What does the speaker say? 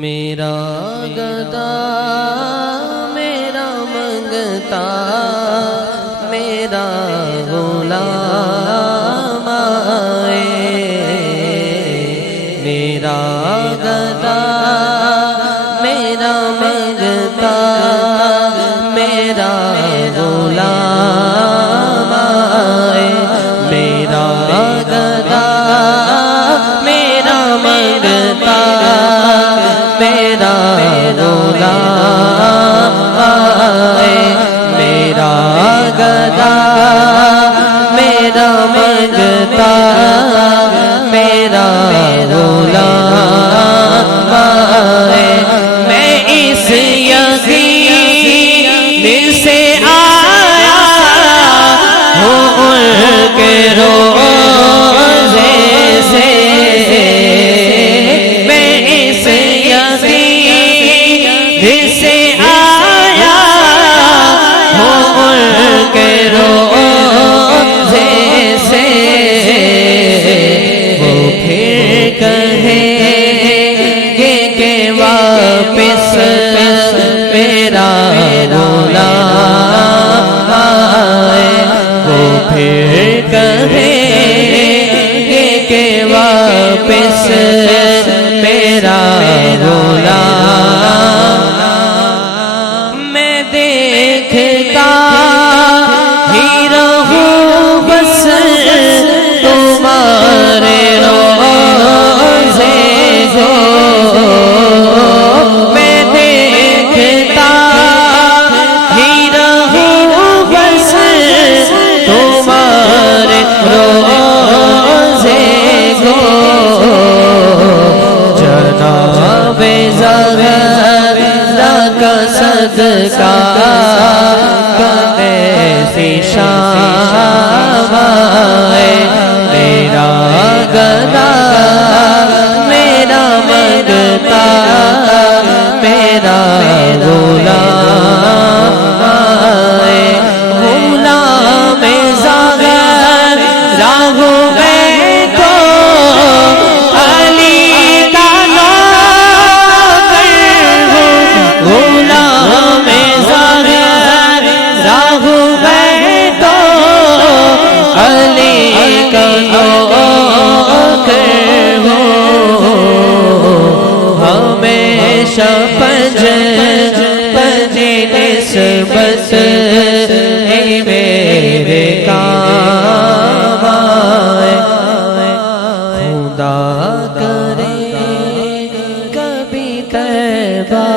میرا گدا میرا منگتا میرا غلام آئے، میرا گدا میرا منگتا میرا غلام آئے، میرا گدا میرا منگتا میرا غلام آئے، میرا گدا میرا منگتا میرا غلام آئے، میں اس یقین سے آیا ہوں ان کے روزے سے، میں اس یقین سے آیا ہوں ان کے روزے سے، وہ پھر کہیں گے کہ واپس میرا غلام آئے، وہ پھر کہیں گے کہ واپس میرا غلام، میں دیکھتا ہی رہوں بس تمہارے روزے کو، میں دیکھتا ہی رہوں بس تمہارے روزے کو، جناب زہرا کا صدقہ کیسی شام آئے، میرا گدا میرا منگتا میرا غلام آئے، غلام زہرا ہوں میں تو علی کا نوکر ہوں، غلام زہرا ہوں میں تو علی کا نوکر ہوں، ہمیشہ پنجی نسبت میرے کام آئے، خدا کرے کبھی طیبہ